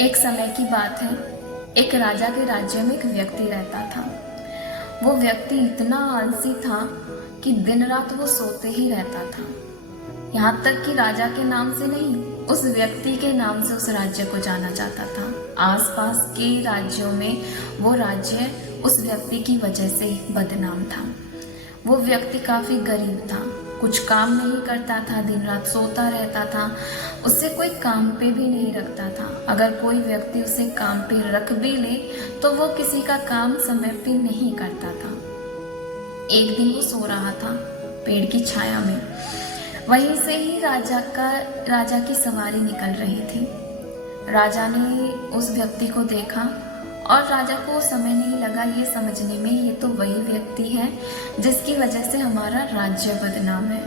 एक समय की बात है। एक राजा के राज्य में एक व्यक्ति रहता था। वो व्यक्ति इतना आलसी था कि दिन रात वो सोते ही रहता था। यहाँ तक कि राजा के नाम से नहीं, उस व्यक्ति के नाम से उस राज्य को जाना जाता था। आसपास के राज्यों में वो राज्य उस व्यक्ति की वजह से बदनाम था। वो व्यक्ति काफी गरीब था, कुछ काम नहीं करता था, दिन रात सोता रहता था, उसे कोई काम पे भी नहीं रखता था। अगर कोई व्यक्ति उसे काम पे रख भी ले तो वो किसी का काम समय पे नहीं करता था। एक दिन वो सो रहा था पेड़ की छाया में। वहीं से ही राजा की सवारी निकल रही थी। राजा ने उस व्यक्ति को देखा और राजा को समय नहीं लगा ये समझने में ये तो वही व्यक्ति है जिसकी वजह से हमारा राज्य बदनाम है।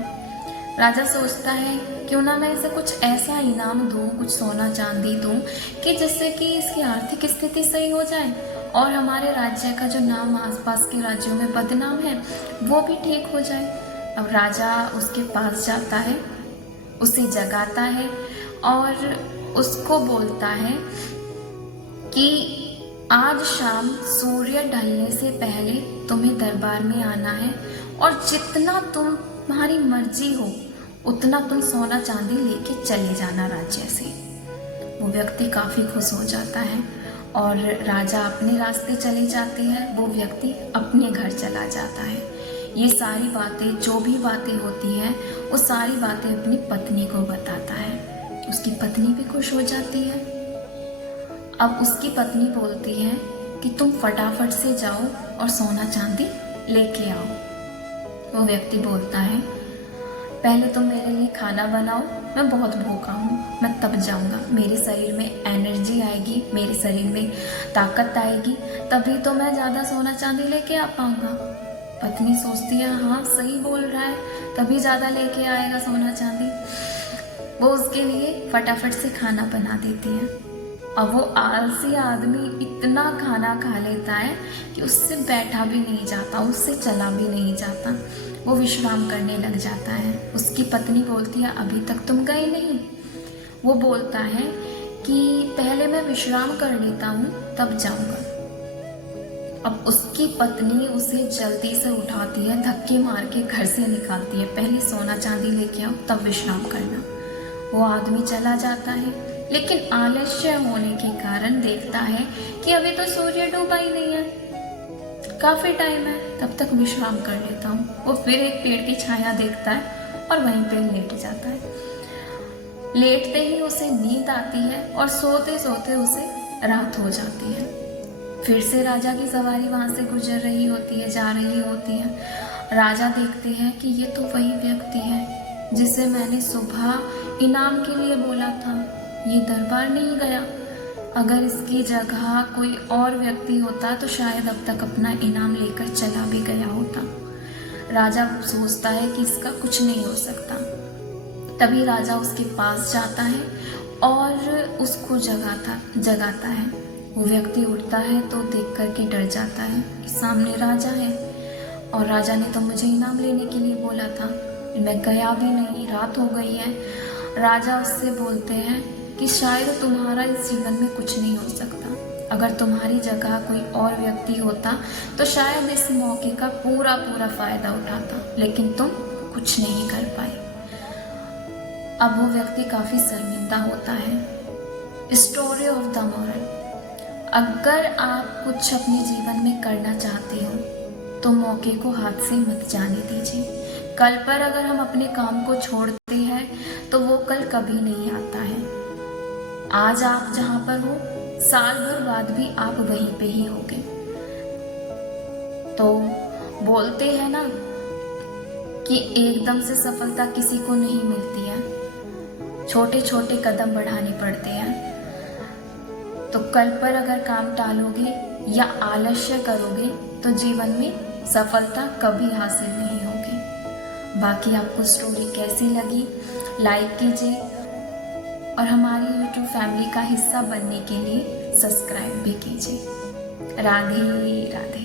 राजा सोचता है क्यों ना मैं इसे कुछ ऐसा इनाम दूं, कुछ सोना चांदी दूं कि जिससे कि इसकी आर्थिक स्थिति सही हो जाए और हमारे राज्य का जो नाम आसपास के राज्यों में बदनाम है वो भी ठीक हो जाए। अब राजा उसके पास जाता है, उसे जगाता है और उसको बोलता है कि आज शाम सूर्य ढलने से पहले तुम्हें दरबार में आना है और जितना तुम्हारी मर्जी हो उतना तुम सोना चांदी लेके चले जाना राज्य से। वो व्यक्ति काफी खुश हो जाता है और राजा अपने रास्ते चले जाते हैं, वो व्यक्ति अपने घर चला जाता है। ये सारी बातें, जो भी बातें होती हैं, वो सारी बातें अपनी पत्नी को बताता है। उसकी पत्नी भी खुश हो जाती है। अब उसकी पत्नी बोलती है कि तुम फटाफट से जाओ और सोना चांदी लेके आओ। वो व्यक्ति बोलता है पहले तुम मेरे लिए खाना बनाओ, मैं बहुत भूखा हूँ, मैं तब जाऊँगा, मेरे शरीर में एनर्जी आएगी, मेरे शरीर में ताकत आएगी, तभी तो मैं ज़्यादा सोना चांदी लेके आ पाऊँगा। पत्नी सोचती है हाँ सही बोल रहा है, तभी ज़्यादा लेके आएगा सोना चांदी। वो उसके लिए फटाफट से खाना बना देती है। अब वो आलसी आदमी इतना खाना खा लेता है कि उससे बैठा भी नहीं जाता, उससे चला भी नहीं जाता, वो विश्राम करने लग जाता है। उसकी पत्नी बोलती है अभी तक तुम गए नहीं। वो बोलता है कि पहले मैं विश्राम कर लेता हूँ तब जाऊँगा। अब उसकी पत्नी उसे जल्दी से उठाती है, धक्के मार के घर से निकालती है, पहले सोना चांदी लेके आओ तब विश्राम करना। वो आदमी चला जाता है, लेकिन आलस्य होने के कारण देखता है कि अभी तो सूर्य डूबा ही नहीं है, काफी टाइम है, तब तक विश्राम कर लेता हूँ। वो फिर एक पेड़ की छाया देखता है और वहीं पे लेट जाता है। लेटते ही उसे नींद आती है और सोते सोते उसे रात हो जाती है। फिर से राजा की सवारी वहां से गुजर रही होती है, जा रही होती है। राजा देखते हैं कि ये तो वही व्यक्ति है जिसे मैंने सुबह इनाम के लिए बोला था, ये दरबार नहीं गया। अगर इसकी जगह कोई और व्यक्ति होता तो शायद अब तक अपना इनाम लेकर चला भी गया होता। राजा सोचता है कि इसका कुछ नहीं हो सकता। तभी राजा उसके पास जाता है और उसको जगाता है। वो व्यक्ति उठता है तो देख कर के डर जाता है कि सामने राजा है और राजा ने तो मुझे इनाम लेने के लिए बोला था, मैं गया भी नहीं, रात हो गई है। राजा उससे बोलते हैं कि शायद तुम्हारा इस जीवन में कुछ नहीं हो सकता, अगर तुम्हारी जगह कोई और व्यक्ति होता तो शायद इस मौके का पूरा फायदा उठाता, लेकिन तुम कुछ नहीं कर पाए। अब वो व्यक्ति काफी शर्मिंदा होता है। स्टोरी ऑफ द मॉरल, अगर आप कुछ अपने जीवन में करना चाहते हो तो मौके को हाथ से मत जाने दीजिए। कल पर अगर हम अपने काम को छोड़ते हैं तो वो कल कभी नहीं आता है। आज आप जहां पर हो, साल भर बाद भी आप वहीं पे ही होगे। तो बोलते हैं ना कि एकदम से सफलता किसी को नहीं मिलती है, छोटे छोटे कदम बढ़ाने पड़ते हैं। तो कल पर अगर काम टालोगे या आलस्य करोगे तो जीवन में सफलता कभी हासिल नहीं होगी। बाकी आपको स्टोरी कैसी लगी लाइक कीजिए और हमारी YouTube फैमिली का हिस्सा बनने के लिए सब्सक्राइब भी कीजिए। राधे राधे।